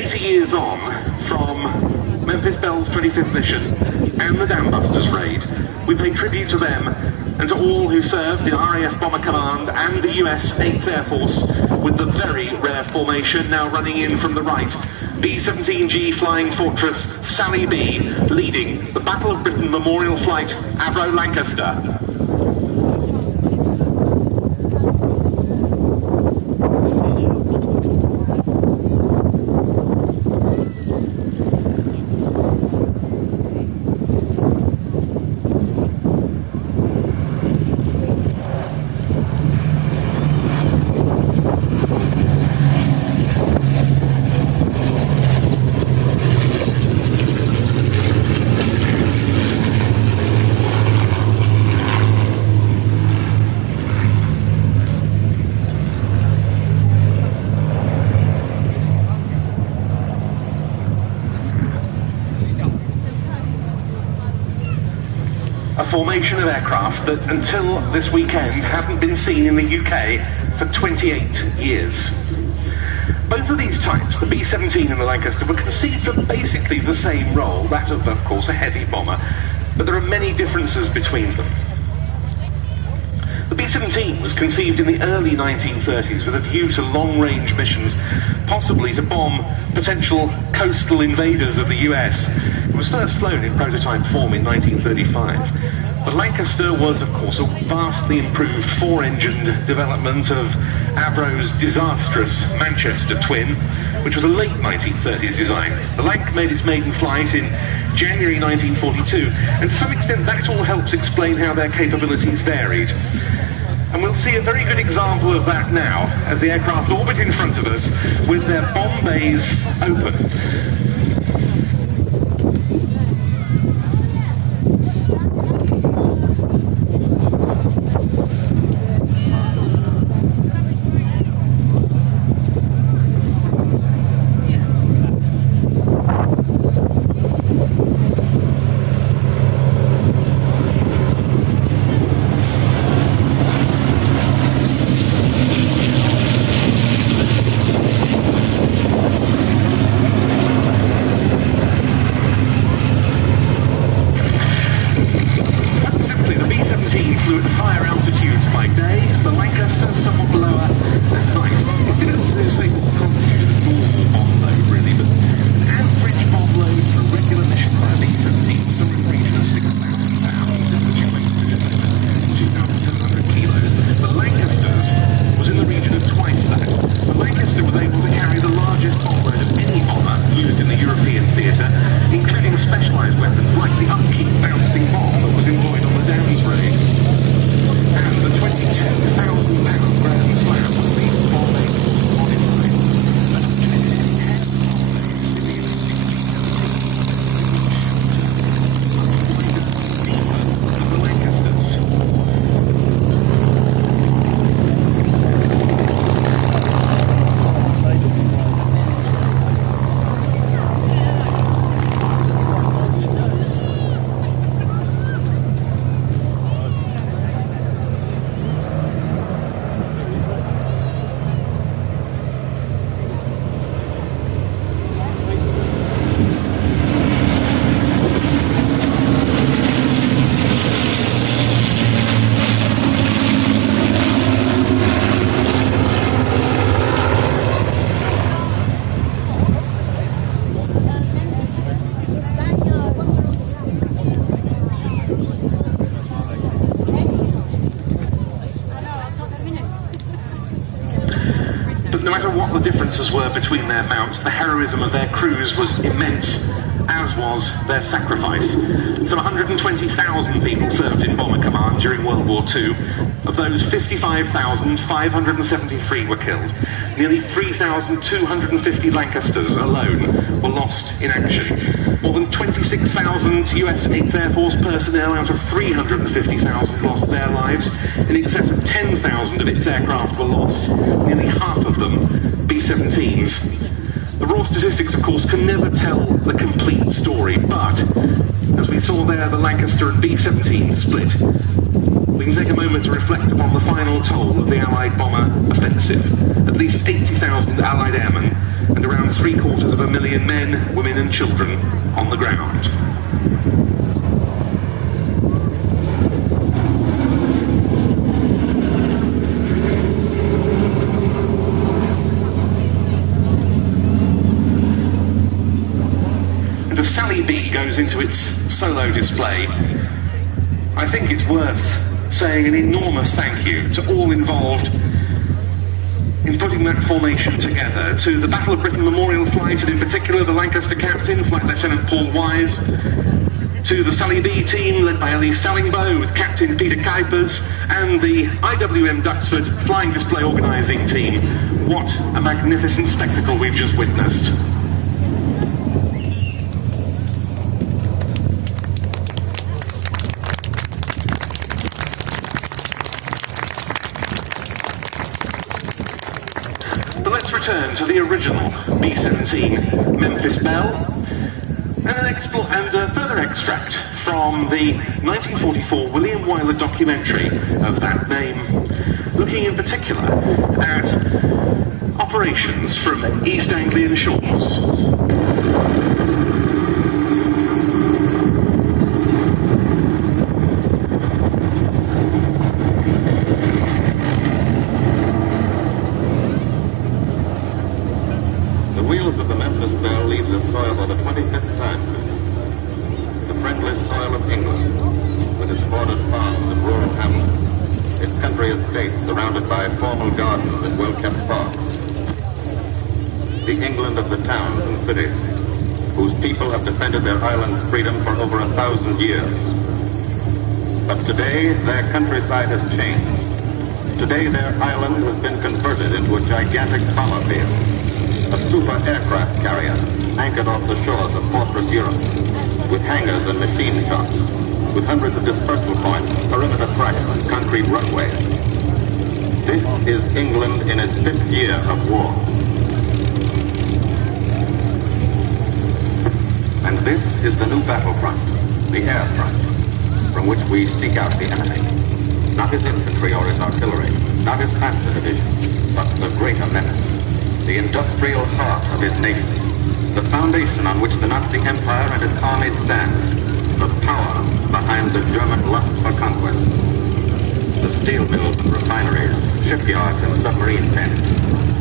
80 years on from Memphis Belle's 25th mission and the Dam Busters raid, we pay tribute to them and to all who served in RAF Bomber Command and the US 8th Air Force with the very rare formation now running in from the right. B-17G Flying Fortress Sally B leading the Battle of Britain Memorial Flight Avro Lancaster. A formation of aircraft that until this weekend hadn't been seen in the UK for 28 years. Both of these types, the B-17 and the Lancaster, were conceived of basically the same role, that of course, a heavy bomber, but there are many differences between them. The B-17 was conceived in the early 1930s with a view to long-range missions, possibly to bomb potential coastal invaders of the US. It was first flown in prototype form in 1935. The Lancaster was, of course, a vastly improved four-engined development of Avro's disastrous Manchester twin, which was a late 1930s design. The Lanc made its maiden flight in January 1942, and to some extent that all helps explain how their capabilities varied. And we'll see a very good example of that now, as the aircraft orbit in front of us with their bomb bays open. Flew at higher altitudes by day, the Lancaster somewhat lower at night. It didn't say what constituted a normal bomb load really, but an average bomb load for a regular mission by a B-17 was somewhere in the region of 6,000 pounds, which equates to just over 2,700 kilos. The Lancaster's was in the region of twice that. The Lancaster was able to carry the largest bomb load of any bomber used in the European theatre, including specialised weapons like the upkeep bouncing bomb that was employed on the Downs raid. And the 22,000-pound Grand Slam was the bomb able to modify. The Lancasters. But no matter what the differences were between their mounts, the heroism of their crews was immense, as was their sacrifice. Some 120,000 people served in Bomber Command during World War II. Of those, 55,573 were killed. Nearly 3,250 Lancasters alone were lost in action. More than 26,000 US 8th Air Force personnel out of 350,000 lost their lives. In excess of 10,000 of its aircraft were lost, nearly half of them B-17s. The raw statistics, of course, can never tell the complete story, but as we saw there, the Lancaster and B-17 split. We can take a moment to reflect upon the final toll of the Allied bomber offensive. At least 80,000 Allied airmen and around 750,000 men, women and children on the ground. And as Sally B goes into its solo display, I think it's worth saying an enormous thank you to all involved in putting that formation together, to the Battle of Britain Memorial Flight, and in particular the Lancaster captain, Flight Lieutenant Paul Wise, to the Sally B team led by Ellie Sallingbow with Captain Peter Kuipers, and the IWM Duxford Flying Display organising team. What a magnificent spectacle we've just witnessed. But let's return to the original B-17 Memphis Belle, and a further extract from the 1944 William Wyler documentary of that name, looking in particular at operations from East Anglian shores. The wheels of the Memphis Belle leave the soil for the 25th time. The friendly soil of England, with its bordered farms and rural hamlets, its country estates surrounded by formal gardens and well-kept parks. The England of the towns and cities, whose people have defended their island's freedom for over 1,000 years. But today, their countryside has changed. Today, their island has been converted into a gigantic bomber field. A super aircraft carrier anchored off the shores of Fortress Europe, with hangars and machine shops, with hundreds of dispersal points, perimeter tracks, and concrete runways. This is England in its 5th year of war. And this is the new battlefront, the air front, from which we seek out the enemy. Not his infantry or his artillery, not his panzer divisions, but the greater menace. The industrial heart of his nation, the foundation on which the Nazi Empire and its armies stand, the power behind the German lust for conquest. The steel mills and refineries, shipyards and submarine pens,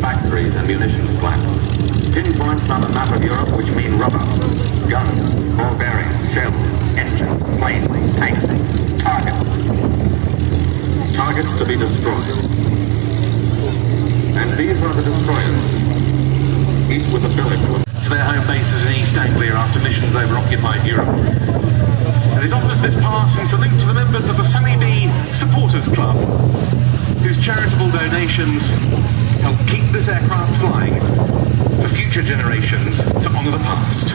factories and munitions plants, pinpoints on the map of Europe which mean rubber, guns, ball bearings, shells, engines, planes, tanks, targets. Targets to be destroyed. And these are the destroyers, each with a billet To their home bases in East Anglia after missions over occupied Europe. And it offers this passing salute to the members of the Sally B Supporters Club, whose charitable donations help keep this aircraft flying for future generations to honour the past.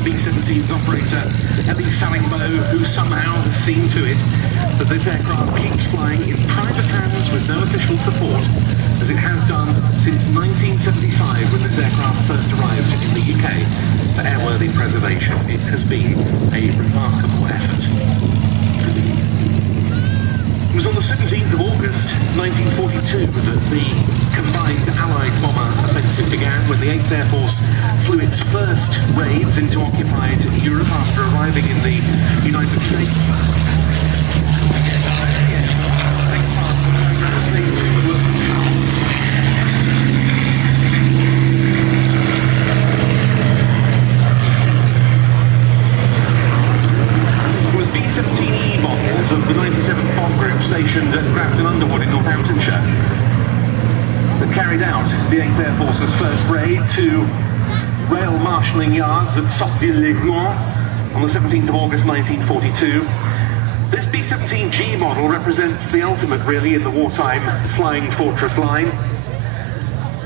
B-17's operator, Ellie Sallingbow, who somehow has seen to it that this aircraft keeps flying in private hands with no official support, as it has done since 1975 when this aircraft first arrived in the UK for airworthy preservation. It has been a remarkable effort. It was on the 17th of August 1942 that the combined Allied bomber offensive began, when the 8th Air Force flew its first raids into occupied Europe after arriving in the United States. With B-17E models of the 97th Bomb Group stationed at Grafton Underwood in Northamptonshire that carried out the 8th Air Force's first raid to rail marshalling yards at Sotteville-les-Rouen on the 17th of August 1942. This B-17G model represents the ultimate, really, in the wartime flying fortress line.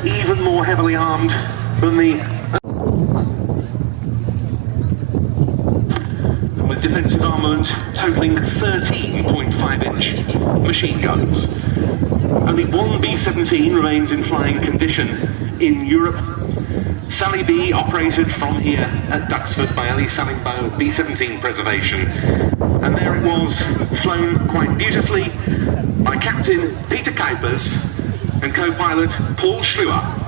Even more heavily armed than the... and with defensive armament totaling 13.5 45-inch machine guns. Only one B-17 remains in flying condition in Europe. Sally B operated from here at Duxford by Ellie Sallingbow B-17 Preservation, and there it was, flown quite beautifully by Captain Peter Kuipers and co-pilot Paul Schluer.